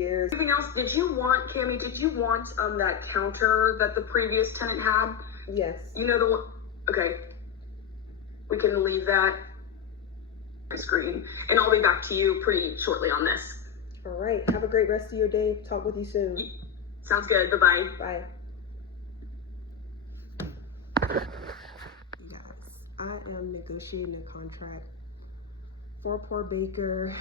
years. Anything else? Did you want, Cammie, that counter that the previous tenant had? Yes. You know the one? Okay. We can leave that on my screen, and I'll be back to you pretty shortly on this. All right. Have a great rest of your day. Talk with you soon. Sounds good. Bye-bye. Bye. Guys, I am negotiating a contract for Poor Baker.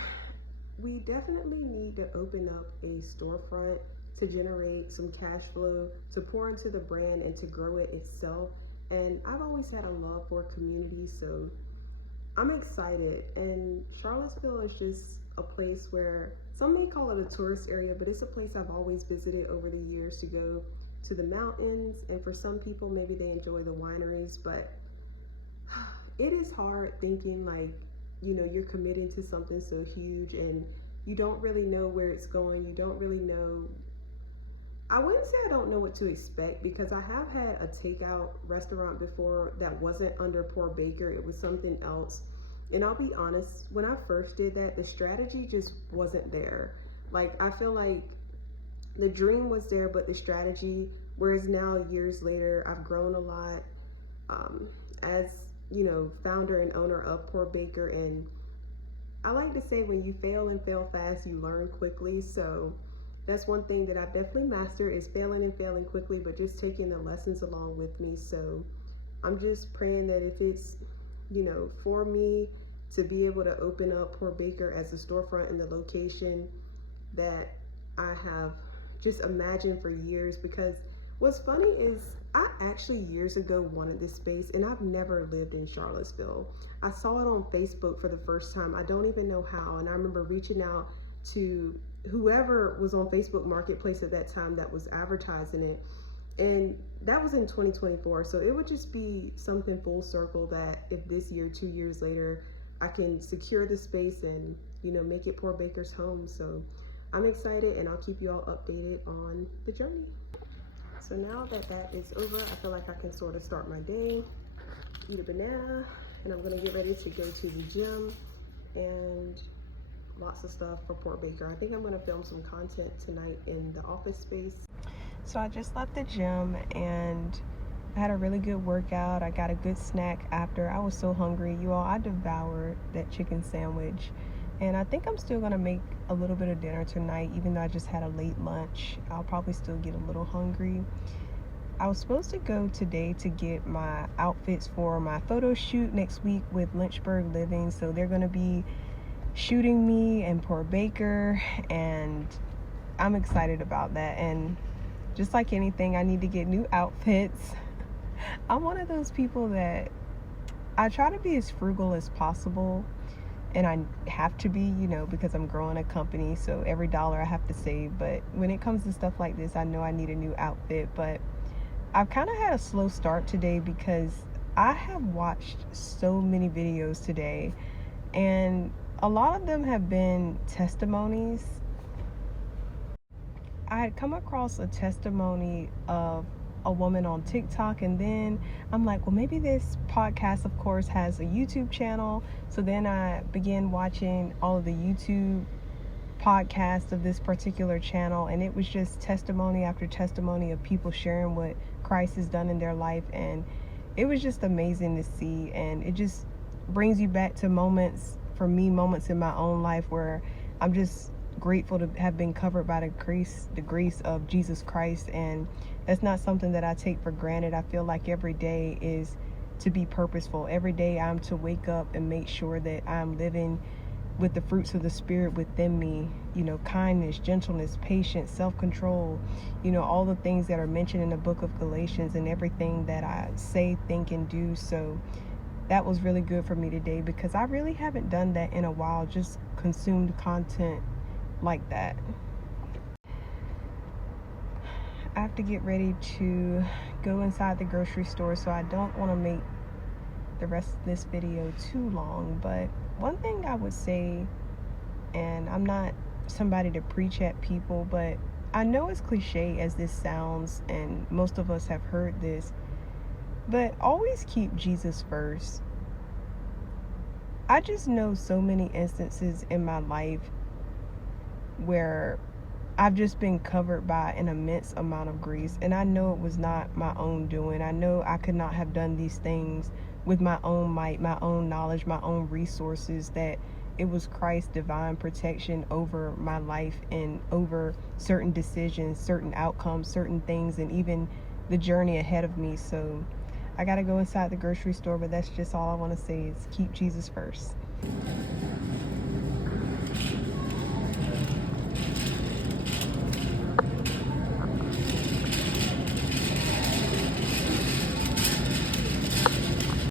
We definitely need to open up a storefront to generate some cash flow, to pour into the brand and to grow it itself. And I've always had a love for community, so I'm excited. And Charlottesville is just a place where some may call it a tourist area, but it's a place I've always visited over the years to go to the mountains. And for some people, maybe they enjoy the wineries, but it is hard thinking like, you know, you're committing to something so huge and you don't really know where it's going. You don't really know. I wouldn't say I don't know what to expect, because I have had a takeout restaurant before that wasn't under Poor Baker. It was something else. And I'll be honest, when I first did that, the strategy just wasn't there. Like, I feel like the dream was there, but the strategy, whereas now years later, I've grown a lot as, you know, founder and owner of Poor Baker. And I like to say, when you fail and fail fast, you learn quickly. So that's one thing that I've definitely mastered, is failing and failing quickly, but just taking the lessons along with me. So I'm just praying that if it's, you know, for me to be able to open up Poor Baker as a storefront in the location that I have just imagined for years. Because what's funny is I actually years ago wanted this space, and I've never lived in Charlottesville. I saw it on Facebook for the first time. I don't even know how. And I remember reaching out to whoever was on Facebook Marketplace at that time that was advertising it. And that was in 2024. So it would just be something full circle that if this year, 2 years later, I can secure the space and, you know, make it Poor Baker's home. So I'm excited, and I'll keep you all updated on the journey. So now that that is over, I feel like I can sort of start my day, eat a banana, and I'm gonna get ready to go to the gym and lots of stuff for Poor Baker. I think I'm gonna film some content tonight in the office space. So I just left the gym and I had a really good workout. I got a good snack after. I was so hungry, you all. I devoured that chicken sandwich. And I think I'm still gonna make a little bit of dinner tonight, even though I just had a late lunch. I'll probably still get a little hungry. I was supposed to go today to get my outfits for my photo shoot next week with Lynchburg Living. So they're gonna be shooting me and Poor Baker, and I'm excited about that. And just like anything, I need to get new outfits. I'm one of those people that I try to be as frugal as possible, and I have to be, you know, because I'm growing a company, so every dollar I have to save. But when it comes to stuff like this, I know I need a new outfit. But I've kind of had a slow start today because I have watched so many videos today, and a lot of them have been testimonies. I had come across a testimony of a woman on TikTok, and then I'm like, well, maybe this podcast, of course, has a YouTube channel. So then I began watching all of the YouTube podcasts of this particular channel, and it was just testimony after testimony of people sharing what Christ has done in their life. And it was just amazing to see, and it just brings you back to moments, for me, moments in my own life where I'm just grateful to have been covered by the grace of Jesus Christ. And that's not something that I take for granted. I feel like every day is to be purposeful. Every day I'm to wake up and make sure that I'm living with the fruits of the Spirit within me, you know, kindness, gentleness, patience, self-control, you know, all the things that are mentioned in the book of Galatians, and everything that I say, think, and do. So that was really good for me today, because I really haven't done that in a while, just consumed content like that. I have to get ready to go inside the grocery store, so I don't want to make the rest of this video too long. But one thing I would say, and I'm not somebody to preach at people, but I know as cliche as this sounds, and most of us have heard this, but always keep Jesus first. I just know so many instances in my life where I've just been covered by an immense amount of grace, and I know it was not my own doing. I know I could not have done these things with my own might, my own knowledge, my own resources, that it was Christ's divine protection over my life and over certain decisions, certain outcomes, certain things, and even the journey ahead of me. So I gotta go inside the grocery store, but that's just all I want to say is keep Jesus first.